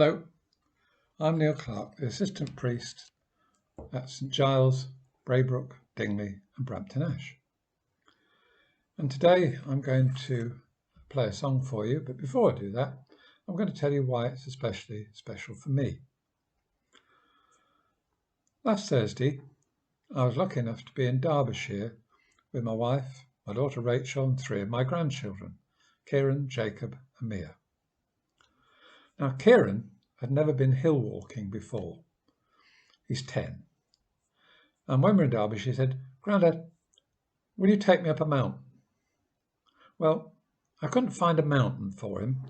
Hello, I'm Neil Clark, the assistant priest at St Giles, Braybrook, Dingley and Brampton Ash. And today I'm going to play a song for you, but before I do that, I'm going to tell you why it's especially special for me. Last Thursday, I was lucky enough to be in Derbyshire with my wife, my daughter Rachel and 3 of my grandchildren, Kieran, Jacob and Mia. Now Kieran had never been hill walking before. He's 10. And when we were in Derbyshire, he said, "Grandad, will you take me up a mountain?" Well, I couldn't find a mountain for him,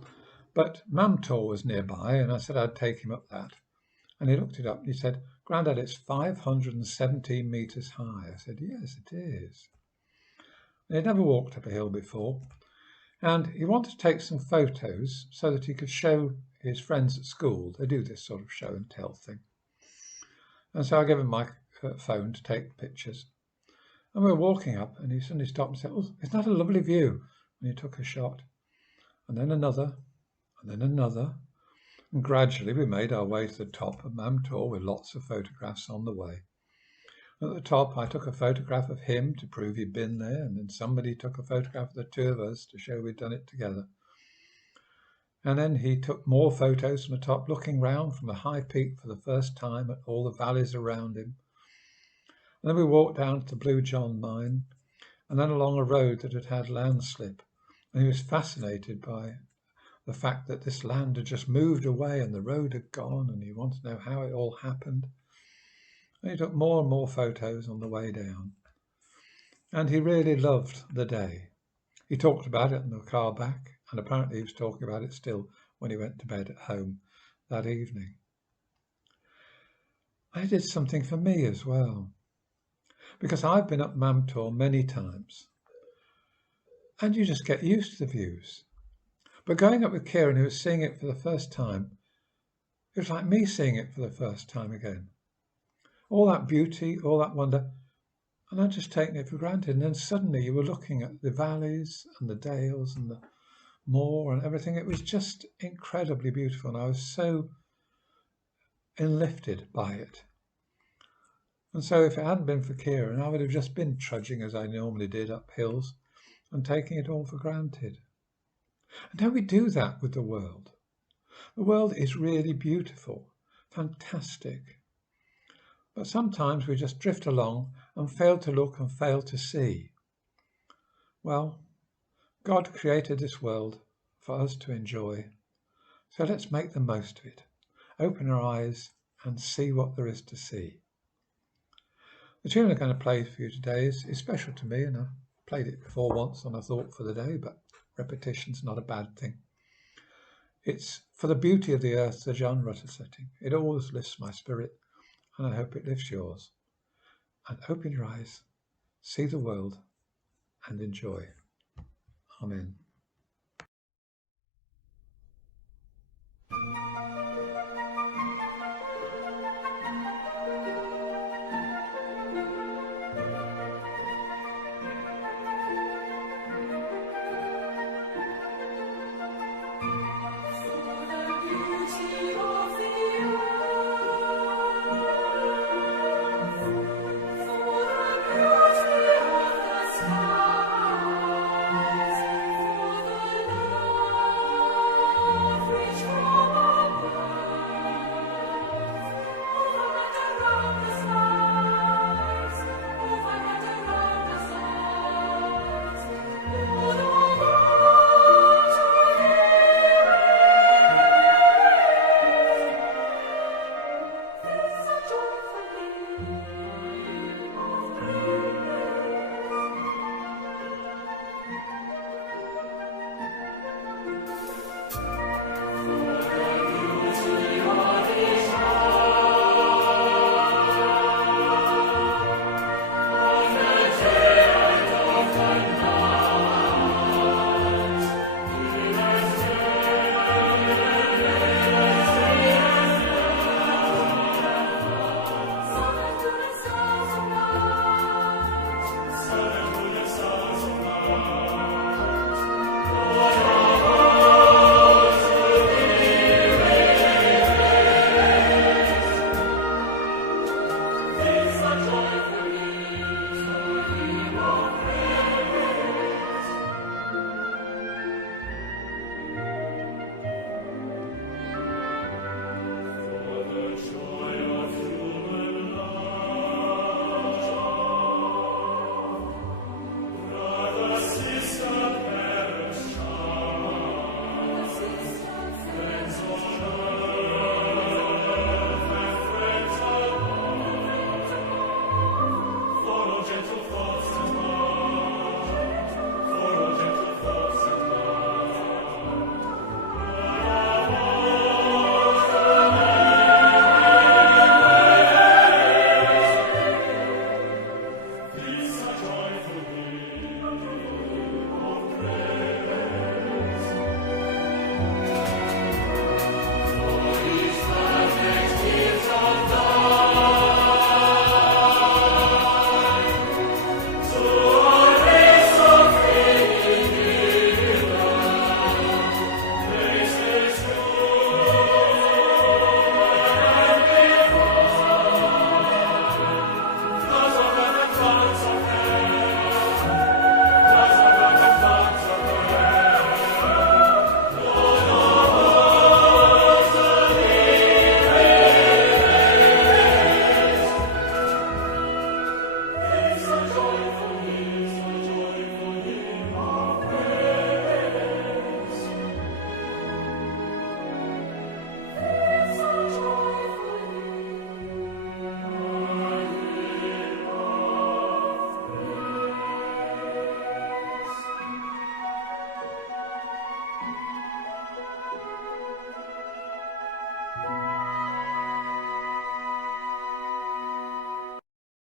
but Mamtor was nearby, and I said I'd take him up that. And he looked it up and he said, "Grandad, it's 517 metres high." I said, "Yes, it is." And he'd never walked up a hill before, and he wanted to take some photos so that he could show his friends at school. They do this sort of show and tell thing. And so I gave him my phone to take pictures. And we were walking up and he suddenly stopped and said, "Oh, isn't that a lovely view?" And he took a shot, and then another, and then another. And gradually we made our way to the top of Mamtor with lots of photographs on the way. At the top, I took a photograph of him to prove he'd been there, and then somebody took a photograph of the 2 of us to show we'd done it together. And then he took more photos from the top, looking round from a high peak for the first time at all the valleys around him. And then we walked down to the Blue John mine, and then along a road that had had landslip. And he was fascinated by the fact that this land had just moved away and the road had gone, and he wanted to know how it all happened. And he took more and more photos on the way down. And he really loved the day. He talked about it in the car back, and apparently he was talking about it still when he went to bed at home that evening. I did something for me as well, because I've been up Mamtor many times, and you just get used to the views. But going up with Kieran, who was seeing it for the first time, it was like me seeing it for the first time again. All that beauty, all that wonder, and I'd just taken it for granted. And then suddenly you were looking at the valleys and the dales and the moor and everything. It was just incredibly beautiful, and I was so enlifted by it. And so if it hadn't been for Kieran, I would have just been trudging as I normally did up hills and taking it all for granted. And don't we do that with the world? The world is really beautiful, fantastic. But sometimes we just drift along and fail to look and fail to see. Well, God created this world for us to enjoy. So let's make the most of it. Open our eyes and see what there is to see. The tune I'm going to play for you today is special to me, and I've played it before once on a thought for the day, but repetition's not a bad thing. It's For the Beauty of the Earth, the John Rutter setting. It always lifts my spirit, and I hope it lifts yours. And open your eyes, see the world, and enjoy. Amen. For the beauty